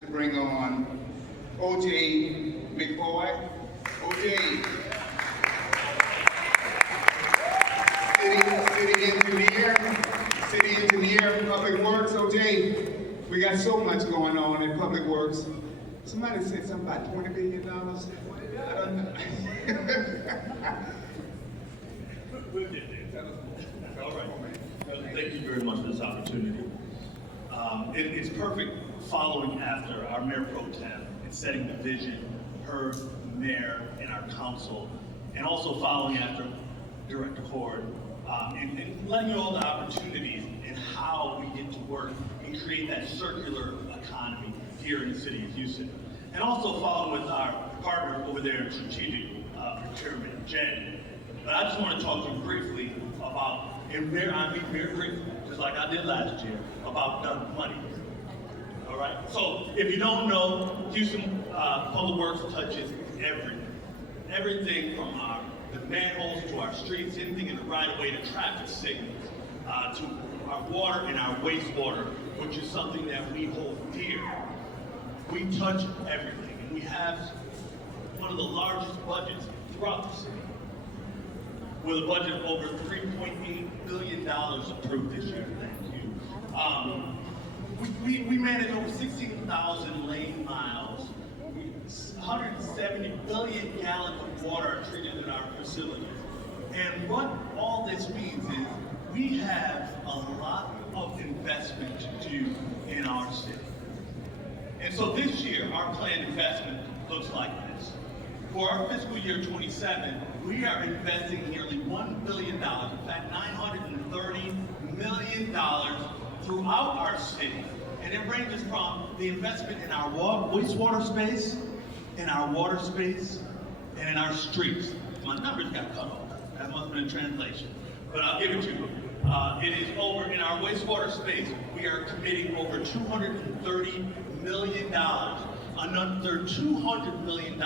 to bring on OJ McCoy. OJ, city engineer, public works. OJ, we got so much going on in public works. Somebody said something about $20 billion. I don't know. We'll get there. All right. Thank you very much for this opportunity. It's perfect following after our Mayor Pro Tem and setting the vision, her, the mayor, and our council, and also following after Director Horde, and letting you know all the opportunities and how we get to work and create that circular economy here in the city of Houston. And also following with our partner over there in strategic procurement, Jen. But I just want to talk to you briefly about, and I'll be very brief, just like I did last year, about the money. All right? So if you don't know, Houston Public Works touches everything. Everything from the manholes to our streets, anything in the right-of-way to traffic signals, to our water and our wastewater, which is something that we hold dear. We touch everything, and we have one of the largest budgets throughout the city, with a budget of over $3.8 billion approved this year. Thank you. We manage over 16,000 lane miles. 170 billion gallons of water are treated in our facilities. And what all this means is we have a lot of investment to do in our city. And so this year, our planned investment looks like this. For our fiscal year 27, we are investing nearly $1 billion, in fact, $930 million throughout our city. And it ranges from the investment in our wastewater space, in our water space, and in our streets. My numbers got cut off. That must have been a translation. But I'll give it to you. It is over in our wastewater space. We are committing over $230 million, another $200 million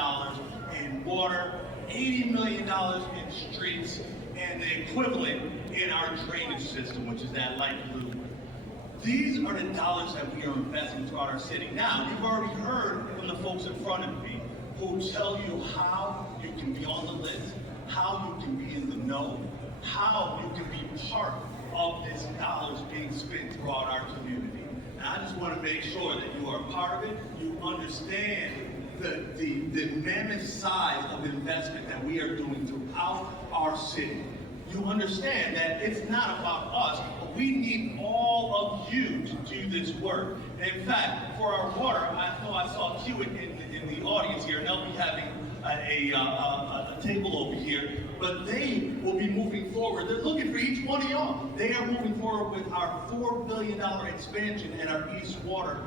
in water, $80 million in streets, and the equivalent in our drainage system, which is that light blue. These are the dollars that we are investing throughout our city. Now, you've already heard from the folks in front of me who tell you how you can be on the list, how you can be in the know, how you can be part of this dollars being spent throughout our community. And I just want to make sure that you are a part of it, you understand the mammoth size of investment that we are doing throughout our city. You understand that it's not about us, but we need all of you to do this work. And in fact, for our water, I know I saw Q in the audience here, and they'll be having a table over here, but they will be moving forward. They're looking for each one of y'all. They are moving forward with our $4 billion expansion in our East Water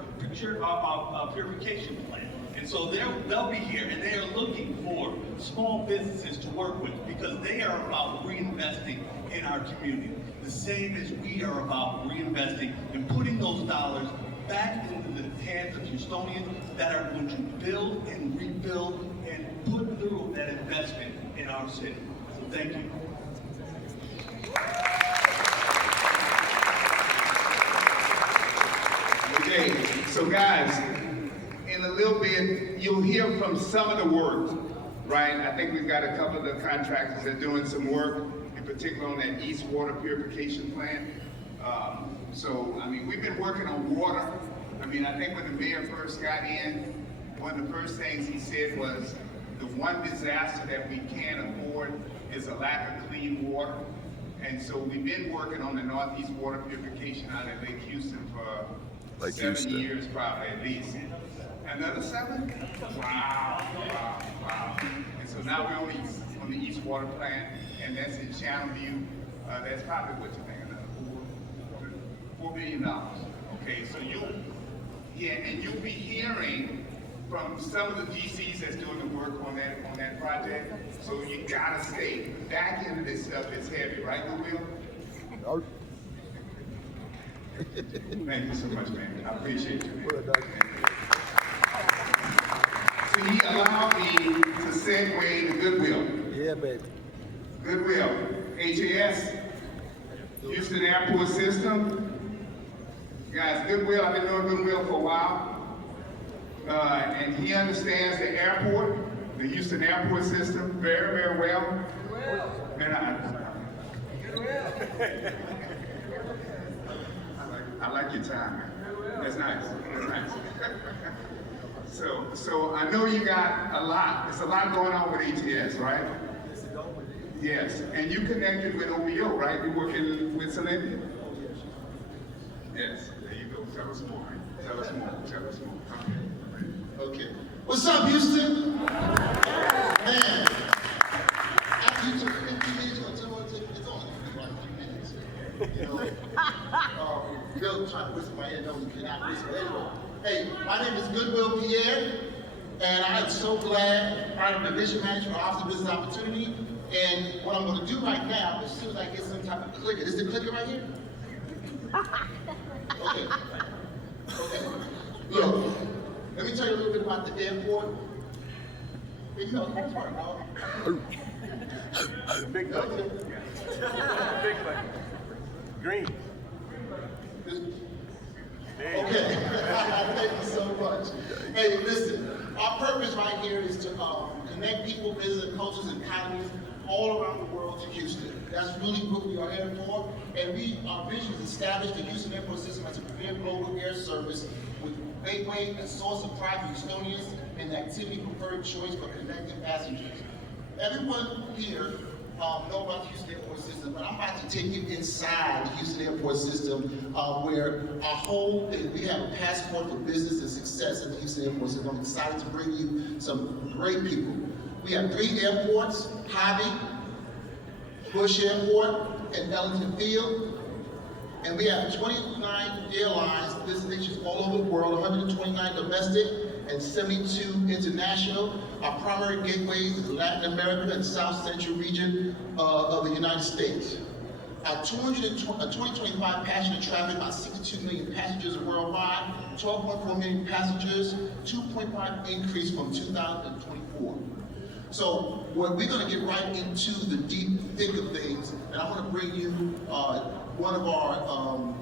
purification plant. And so they'll be here, and they are looking for small businesses to work with because they are about reinvesting in our community. The same as we are about reinvesting and putting those dollars back into the hands of Houstonians that are going to build and rebuild and put through that investment in our city. So thank you. Okay, so guys, in a little bit, you'll hear from some of the work, right? I think we've got a couple of the contractors that are doing some work, in particular on that East Water purification plant. So, I mean, we've been working on water. I mean, I think when the mayor first got in, one of the first things he said was, the one disaster that we can't afford is a lack of clean water. And so we've been working on the Northeast Water purification out at Lake Houston for 7 years, probably at least. Another 7? Wow. And so now we're on the East Water plant, and that's in Channelview. That's probably what you think, another $4 billion. Okay, so you'll be hearing from some of the DCs that's doing the work on that project. So you gotta stay back into this stuff. It's heavy, right, Will? Thank you so much, man. I appreciate you, man. So he allowed me to segue to Goodwill. Yeah, baby. Goodwill, HAS, Houston Airport System. Guys, Goodwill, I've been doing Goodwill for a while. and he understands the airport, the Houston airport system very, very well. And I like your time. That's nice. That's nice. So I know you got a lot. There's a lot going on with ATS, right? Yes. And you connected with OBO, right? You're working with Columbia? Yes. There you go. Tell us more. Tell us more. Tell us more. Okay. What's up, Houston? Man, after you took 50 minutes, it's only like 3 minutes. You know, Bill trying to whisper my ear, no, you cannot whisper. Anyway, hey, my name is Goodwill Pierre, and I am so glad I'm the division manager for Office of Business Opportunity. And what I'm going to do right now, as soon as I get some type of clicker, is the clicker right here? Okay. Okay. Look, let me tell you a little bit about the airport. You know, that's part of Big buck. Big buck. Green. Okay, thank you so much. Hey, listen, our purpose right here is to connect people, business, cultures, and economies all around the world to Houston. That's really what we are here for. And our vision is establish the Houston airport system as a premier global air service with gateway and source of pride for Houstonians and the activity preferred choice for connecting passengers. Everyone here know about the Houston airport system, but I'm about to take you inside the Houston airport system where we have a passport for business and success at the Houston airport system. I'm excited to bring you some great people. We have 3 airports, Hobby, Bush Airport, and Ellington Field. And we have 29 airlines, destinations all over the world, 129 domestic and 72 international. Our primary gateways is Latin America and South Central region of the United States. Our 2025 passenger traffic, about 62 million passengers worldwide, 12.4 million passengers, 2.5 increase from 2024. So we're going to get right into the deep thick of things, and I want to bring you one of our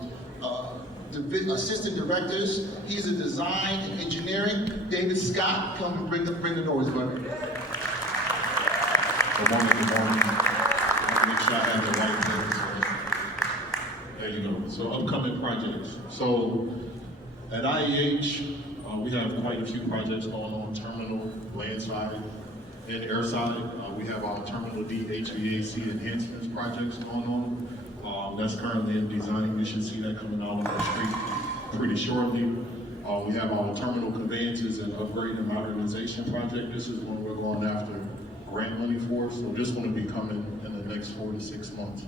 assistant directors. He's in design and engineering. David Scott, come and bring the noise, buddy. Good morning, good morning. Make sure I have the right things. There you go. So upcoming projects. So at IEH, we have quite a few projects going on, terminal, landside, and airside. We have our Terminal D HVAC enhancements projects going on. That's currently in design. You should see that coming out on the street pretty shortly. We have our terminal conveyances and upgrade and modernization project. This is one we're going after grant money for, so this one will be coming in the next 4 to 6 months.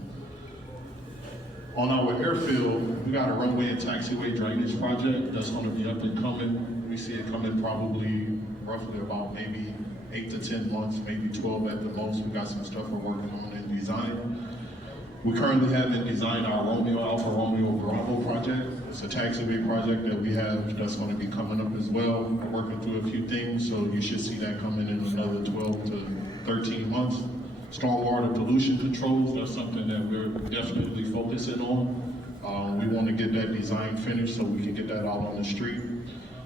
On our airfield, we got a runway and taxiway drainage project that's going to be up and coming. We see it coming probably roughly about maybe 8 to 10 months, maybe 12 at the most. We got some stuff we're working on in design. We currently have in design our Alfa Romeo Bravo project. It's a taxiway project that we have that's going to be coming up as well. We're working through a few things, so you should see that coming in another 12 to 13 months. Stormwater pollution controls, that's something that we're definitely focusing on. We want to get that design finished so we can get that out on the street.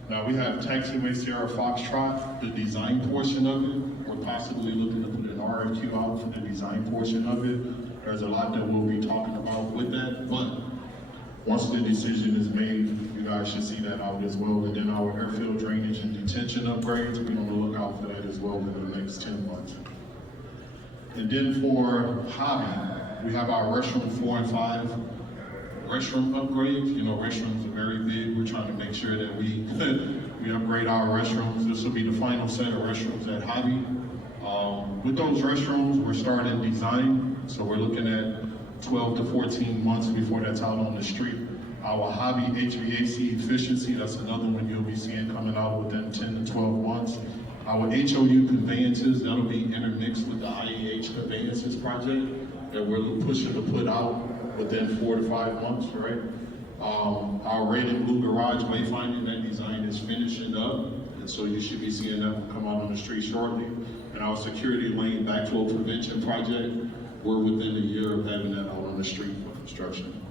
Now we have taxiway Sierra Foxtrot, the design portion of it. We're possibly looking to put an RFQ out for the design portion of it. There's a lot that we'll be talking about with that, but once the decision is made, you guys should see that out as well. And then our airfield drainage and detention upgrades, we're going to look out for that as well in the next 10 months. And then for Hobby, we have our restroom 4 and 5 restroom upgrades. You know, restrooms are very big. We're trying to make sure that we upgrade our restrooms. This will be the final set of restrooms at Hobby. With those restrooms, we're starting design. So we're looking at 12 to 14 months before that's out on the street. Our Hobby HVAC efficiency, that's another one you'll be seeing coming out within 10 to 12 months. Our HOU conveyances, that'll be intermixed with the IEH conveyances project that we're pushing to put out within 4 to 5 months, right? Our red and blue garage wayfinding, that design is finishing up. And so you should be seeing that one come out on the street shortly. And our security lane backflow prevention project, we're within a year of having that out on the street for construction.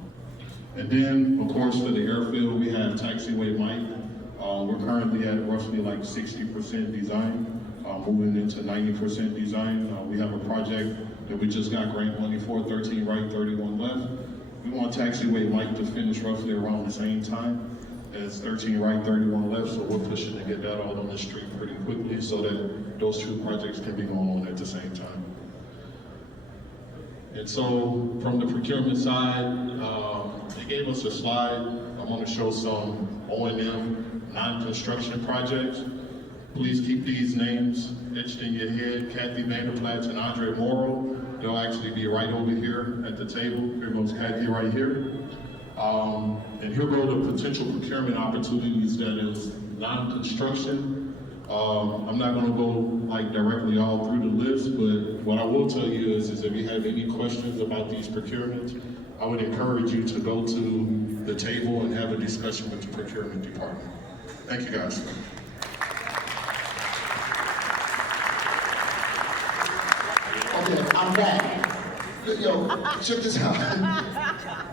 And then, of course, for the airfield, we have Taxiway Mike. We're currently at roughly like 60% design, moving into 90% design. We have a project that we just got grant money for, 13 right, 31 left. We want Taxiway Light to finish roughly around the same time as 13 right, 31 left, so we're pushing to get that all on the street pretty quickly so that those two projects can be going on at the same time. And so from the procurement side, they gave us a slide. I'm going to show some O&M non-construction projects. Please keep these names etched in your head. Kathy Vanderplatz and Andre Morrow. They'll actually be right over here at the table. Here goes Kathy right here. And here go the potential procurement opportunities that is non-construction. I'm not going to go like directly all through the list, but what I will tell you is if you have any questions about these procurements, I would encourage you to go to the table and have a discussion with the procurement department. Thank you, guys. Okay, I'm back. Yo, check this out.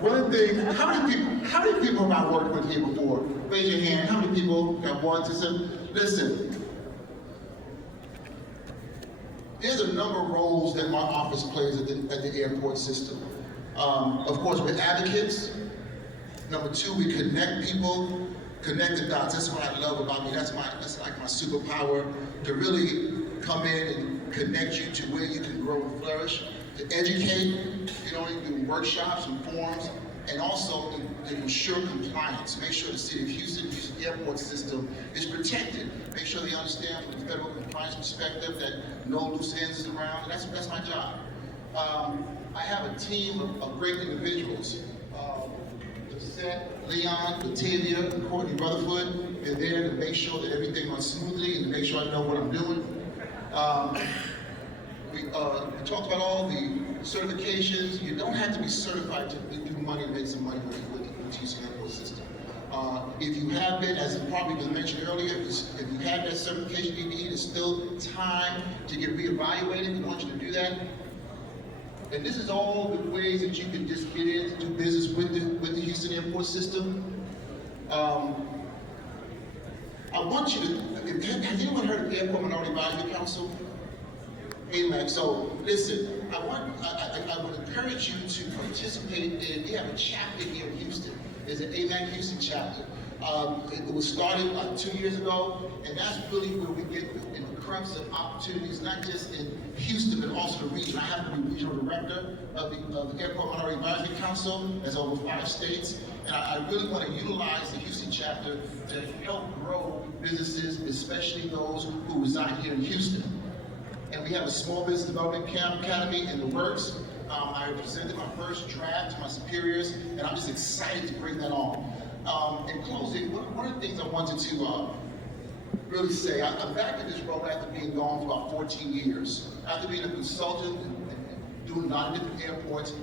One thing, how many people have I worked with here before? Raise your hand. How many people have wanted to? Listen, there's a number of roles that my office plays at the airport system. Of course, we're advocates. Number two, we connect people, connect the dots. That's what I love about me. That's like my superpower, to really come in and connect you to where you can grow and flourish, to educate, do workshops and forums, and also to ensure compliance. Make sure the city of Houston airport system is protected. Make sure they understand from the federal compliance perspective that no loose ends is around. That's my job. I have a team of great individuals. Seth, Leon, Latavia, and Courtney Rutherford. They're there to make sure that everything runs smoothly and to make sure I know what I'm doing. We talked about all the certifications. You don't have to be certified to do money and make some money with the Houston Airport system. If you have been, as it probably was mentioned earlier, if you have that certification you need, it's still time to get reevaluated. We want you to do that. And this is all the ways that you can just get in to do business with the Houston Airport system. I want you to, has anyone heard of the Airport Minority Advisory Council? AMAC. So listen, I would encourage you to participate in, we have a chapter here in Houston. There's an AMAC Houston chapter. It was started like 2 years ago, and that's really where we get in the crux of opportunities, not just in Houston, but also the region. I happen to be regional director of the Airport Minority Advisory Council. That's over 5 states. And I really want to utilize the Houston chapter to help grow businesses, especially those who reside here in Houston. And we have a small business development academy in the works. I presented my first draft to my superiors, and I'm just excited to bring that on. In closing, one of the things I wanted to really say, I'm back in this role after being gone for about 14 years. After being a consultant and doing a lot of different airports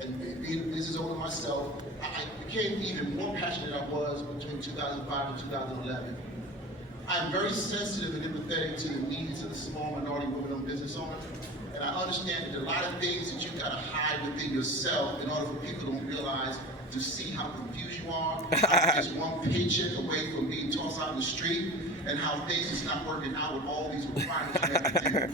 and being a business owner myself, I became even more passionate than I was between 2005 and 2011. I'm very sensitive and empathetic to the needs of the small minority women-owned business owner. And I understand that there are a lot of things that you gotta hide within yourself in order for people to realize, to see how confused you are, how just one paycheck away from being tossed out in the street, and how things is not working out with all these requirements you have to do.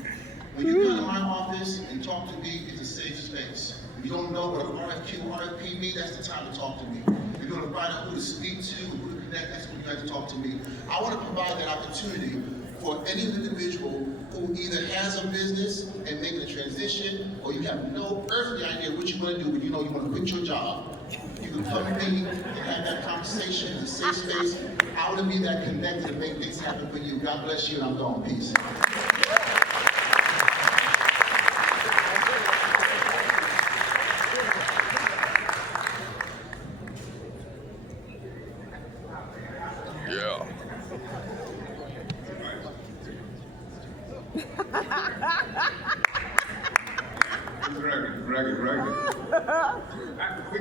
When you come to my office and talk to me, it's a safe space. If you don't know what an RFQ, RFP means, that's the time to talk to me. If you're gonna find out who to speak to, who to connect, that's when you have to talk to me. I wanna provide that opportunity for any individual who either has a business and making a transition, or you have no earthly idea what you want to do, but you know you want to quit your job. You can come to me and have that conversation in a safe space. I want to be that connected and make things happen for you. God bless you, and I'm gone. Peace. Yeah. It's record.